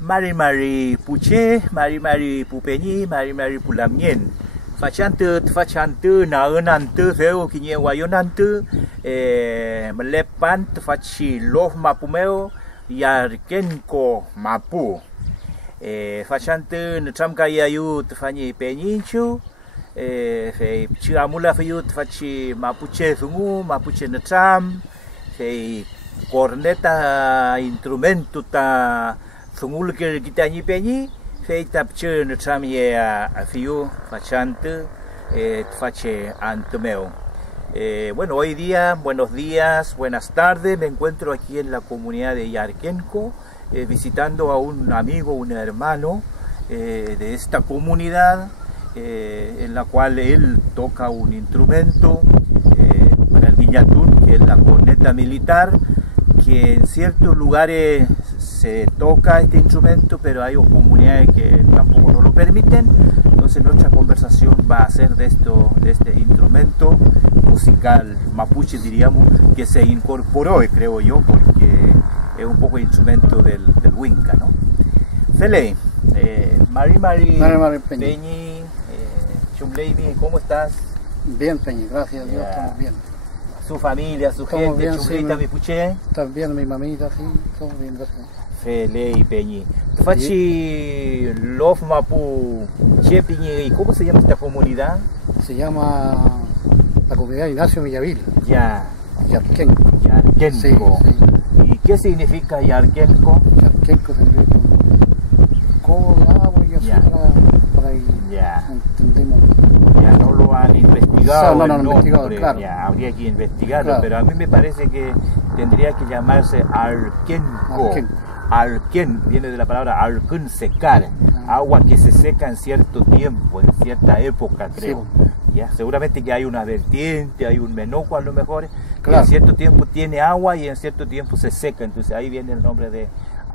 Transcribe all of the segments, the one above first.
Mari Mari Puche, Mari Mari Pupeñi, Mari Mari Pulamien. Fachantu, naenantu, veo que guayonantu, melepan, fachi lof mapumeo, yarkenko mapu. Fachantu, netramka yayu, tfani peñinchu, chiamula fayu, fachi mapuche zungu, mapuche netram, corneta instrumento ta zungul que quitañi peñi. Tapche netram a fiu fachante fache antumeo. Bueno, hoy día, buenos días, buenas tardes, me encuentro aquí en la comunidad de Yarkenko, visitando a un amigo, un hermano de esta comunidad, en la cual él toca un instrumento para el guiñatún, que es la corneta militar, que en ciertos lugares se toca este instrumento, pero hay comunidades que tampoco nos lo permiten. Entonces nuestra conversación va a ser de este instrumento musical mapuche, diríamos, que se incorporó, creo yo, porque es un poco instrumento del Winca, ¿no? Fele, Mari Peñi, Chumleimi, ¿cómo estás? Bien, Peñi, gracias a Dios, estamos bien. Su familia, su gente, Chumleita, mi puché. También mi mamita, sí, estamos bien, gracias. Fele y Peñi. Fachi Lof Mapu Che Piñi, ¿cómo se llama esta comunidad? Se llama la comunidad Ignacio Villavil. Ya. Yarkenko. Yarkenko. Sí, sí. ¿Y qué significa Yarkenko? Yarkenko significa codo de agua y así para ahí entendemos. Ya no lo han investigado. No, no, investigado, claro. Ya, habría que investigarlo, claro. Pero a mí me parece que tendría que llamarse Arkenko. Arken viene de la palabra arken, secar, agua que se seca en cierto tiempo, en cierta época, creo. Sí. ¿Ya? Seguramente que hay una vertiente, hay un menoco a lo mejor, claro. Que en cierto tiempo tiene agua y en cierto tiempo se seca, entonces ahí viene el nombre de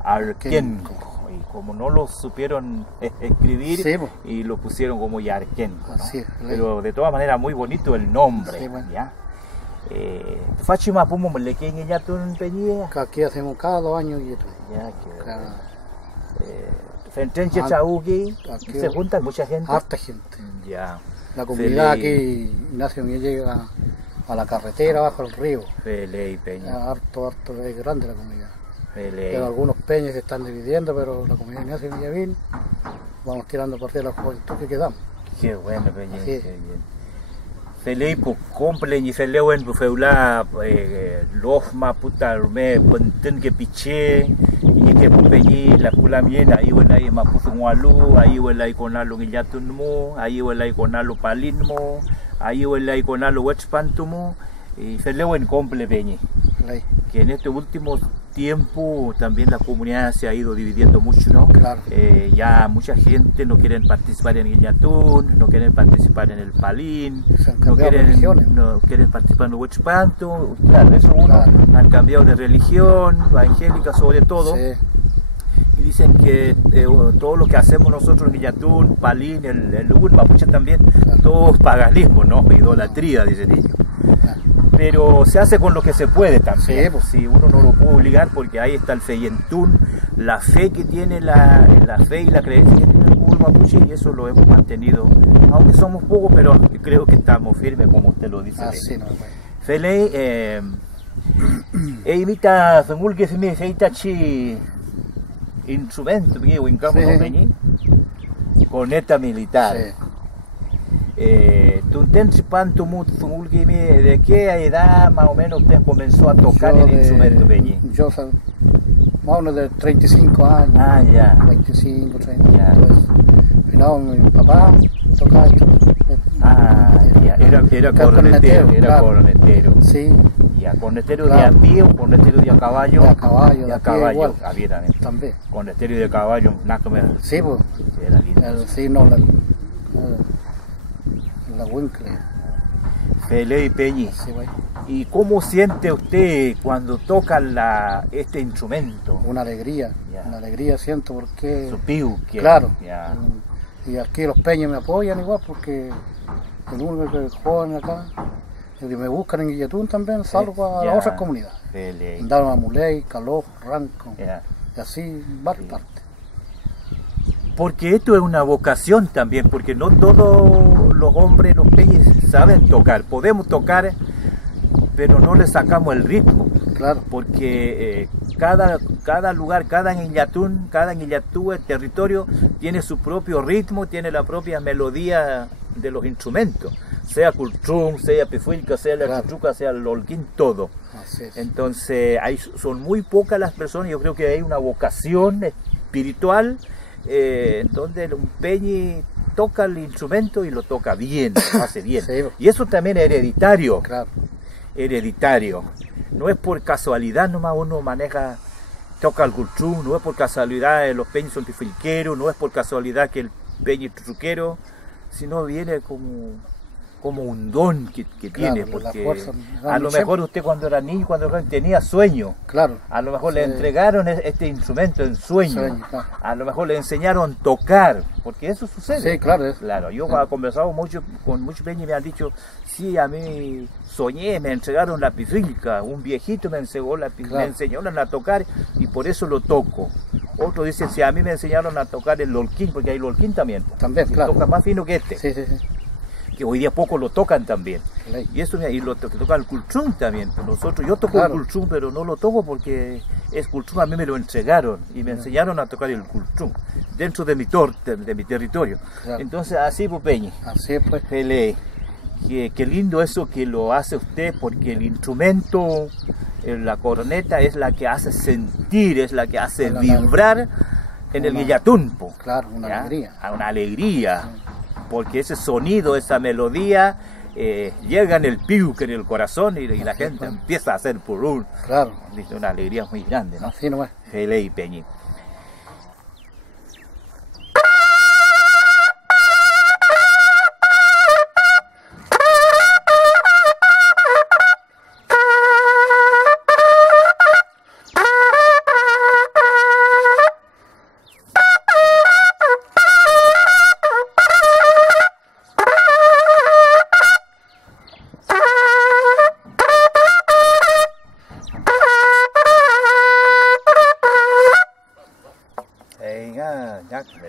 Arkenko. Y como no lo supieron escribir, sí, y lo pusieron como Yarkenko, ¿no? Sí, pero de todas maneras muy bonito el nombre. Sí, bueno. ¿Ya? Fachi mapumo melequén ella tú en Peñía. Aquí hacemos cada 2 años y esto. Ya que Fentenche Chauqui, se juntan mucha gente. Harta gente. Ya. La comunidad aquí, Ignacio me llega a la carretera bajo el río. Fele y Peña. Harto, es grande la comunidad. Fele. Pero algunos peñas se están dividiendo, pero la comunidad Ignacio Villavil vamos tirando parte de la juventud que quedamos. Qué bueno, Peña. Qué bien. Fele pues cumple y fele bueno pues feula los maputa me punten que piche y que peñi la pulamien ahí huela y mapuzungualu ahí huela y conalo guillatunmo ahí huela y conalo palinmo ahí huela y conalo huechpantumo y fele bueno cumple peñi que en este último tiempo también la comunidad se ha ido dividiendo mucho, ¿no? Claro. Ya mucha gente no quieren participar en el Guiñatún, no quieren participar en el Palín, no quieren participar en el Huechpanto, claro, eso uno han cambiado de religión, evangélica sobre todo, sí. Y dicen que todo lo que hacemos nosotros en Guiñatún, Palín, el Mapuche también, claro. Todo es paganismo, ¿no? Idolatría, dicen ellos. Claro. Pero se hace con lo que se puede también. Sí, pues. Si uno no lo puede obligar, porque ahí está el feyentún, la fe que tiene la fe y la creencia que tiene el pueblo mapuche, y eso lo hemos mantenido, aunque somos pocos, pero creo que estamos firmes, como usted lo dice. Sí, no, bueno. Fele, imita fengul que se me feita chi instrumento, porque wincamos no peñi, corneta militar. Sí. ¿Tú de qué edad más o menos usted comenzó a tocar el instrumento peñi? Yo más o menos de 35 años. Ah, ya. 25, 30. Ya. Pero mi papá tocaba esto. Ah, ya. Era cornetero. Era cornetero. Sí. Ya, cornetero de a pie o cornetero de a caballo. De a caballo. De a caballo. También. Cornetero de caballo, nada que ver. Sí, pues. Era lindo. Sí, no, la Winkler. Fele y Peñi. Sí, bueno. ¿Y cómo siente usted cuando toca este instrumento? Una alegría, una alegría siento porque... Su piu, claro. Y aquí los peñas me apoyan igual porque el único que juegan acá, el que me buscan en Guillatún también, salgo a las otras comunidades. Andaron a Muley, Caló, Ranco, y así varias partes. Porque esto es una vocación también, porque no todos los hombres, los peñis, saben tocar. Podemos tocar, pero no le sacamos el ritmo. Claro. Porque cada lugar, cada ñillatú, el territorio, tiene su propio ritmo, tiene la propia melodía de los instrumentos. Sea cultrún, sea pifuilca, sea la chuchuca, sea el holguín, todo. Así es. Entonces, son muy pocas las personas, yo creo que hay una vocación espiritual donde un peñi toca el instrumento y lo toca bien, lo hace bien. Sí. Y eso también es hereditario. Claro. Hereditario. No es por casualidad nomás uno toca el cultrún, no es por casualidad los peñis son pifilqueros, no es por casualidad que el peñi es chuchuquero, sino viene como un don que Claro, tiene, porque fuerza, a lo mejor usted cuando era niño, cuando era joven, tenía sueño. Claro. A lo mejor Sí. le entregaron este instrumento en sueño. Claro. A lo mejor le enseñaron a tocar, porque eso sucede. Sí, claro. Claro, yo he conversado mucho con muchos peñas y me han dicho, sí, a mí soñé, me entregaron la pifilca, un viejito me enseñó me enseñaron a tocar y por eso lo toco. Otro dice, sí, a mí me enseñaron a tocar el lolquín, porque hay lolquín también. También, que claro. toca más fino que este. Sí. Que hoy día poco lo tocan también. Ley. Y eso y lo toca el cultrún también. Yo toco Claro. el cultrún, pero no lo toco porque es cultrún, a mí me lo entregaron y me enseñaron a tocar el cultrún dentro de mi territorio. Claro. Entonces así pues peñi. Así es, pues. Qué lindo eso que lo hace usted, porque el instrumento, la corneta, es la que hace sentir, es la que hace vibrar en el guillatumpo. Claro, una alegría. Una alegría. Porque ese sonido, esa melodía llega en el piuque, en el corazón y la gente empieza a hacer purún. Claro. Una alegría muy grande, ¿no? Así no es. Fele y peñi.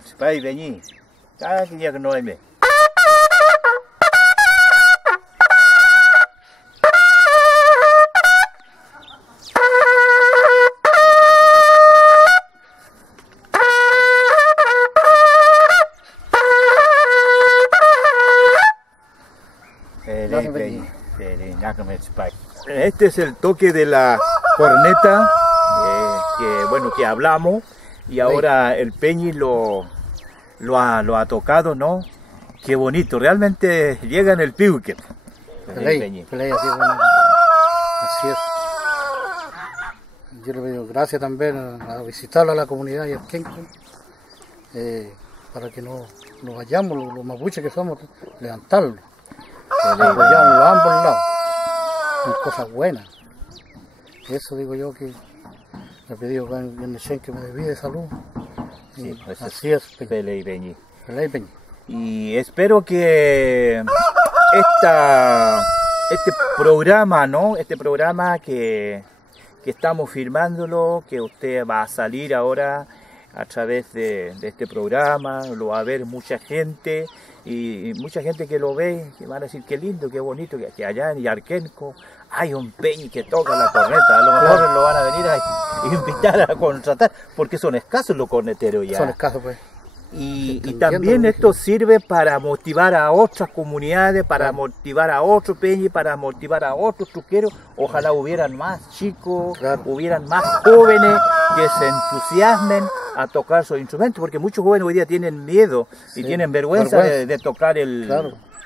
Spy peñi. Que ya que no hay me. Este es el toque de la corneta que hablamos y ahora el peñi lo ha tocado, ¿no? Qué bonito, realmente llega en el piuque. Así es. Yo le doy gracias también a visitarlo a la comunidad y al Kenco, para que nos vayamos, los mapuches que somos, levantarlo. Apoyarlo a ambos lados, en cosas buenas. Eso digo yo que le he pedido que me dé de salud. Sí, pues así es, Pele y Peñi. Y espero que este programa, ¿no? Este programa que estamos firmándolo, que usted va a salir ahora a través de este programa, lo va a ver mucha gente y mucha gente que lo ve, que van a decir qué lindo, qué bonito, que allá en Yarquenco hay un peñi que toca la corneta, a lo mejor lo van a venir a invitar a contratar, porque son escasos los corneteros ya. Son escasos, pues. Y también esto sirve para motivar a otras comunidades, para motivar a otros peñis, para motivar a otros truqueros. Ojalá hubieran más chicos, hubieran más jóvenes que se entusiasmen a tocar sus instrumentos, porque muchos jóvenes hoy día tienen miedo y tienen vergüenza de tocar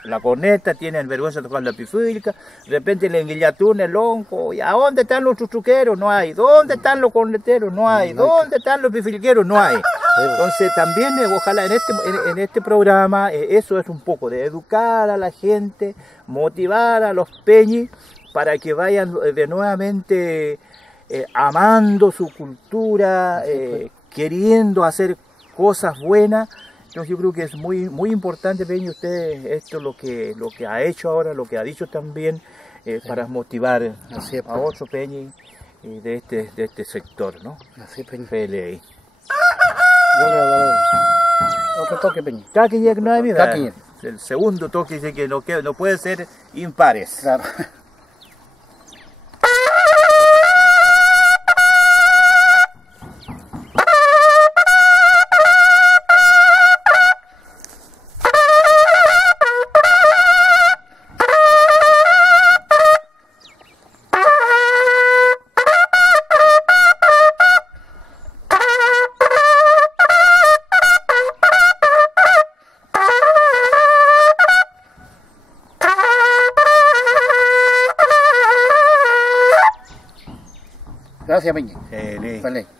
la corneta, tienen vergüenza de tocar la pifilca, de repente le enguillatún el lonco, ¿y a dónde están los chuchuqueros? No hay. ¿Dónde están los corneteros? No hay. ¿Dónde están los pifilqueros? No hay. Entonces también ojalá en este programa eso es un poco de educar a la gente, motivar a los peñis para que vayan de nuevamente amando su cultura, queriendo hacer cosas buenas. Entonces yo creo que es muy importante, Peñi, usted esto lo que ha hecho ahora, lo que ha dicho también, para motivar a otros Peñi de este sector, ¿no? Así es, Peñi. Pele. Yo le doy toque, Peña. Caquiñec no hay vida. Caquiñec. El segundo toque dice que no puede ser impares. Claro. Gracias, Peña. Sí. Vale.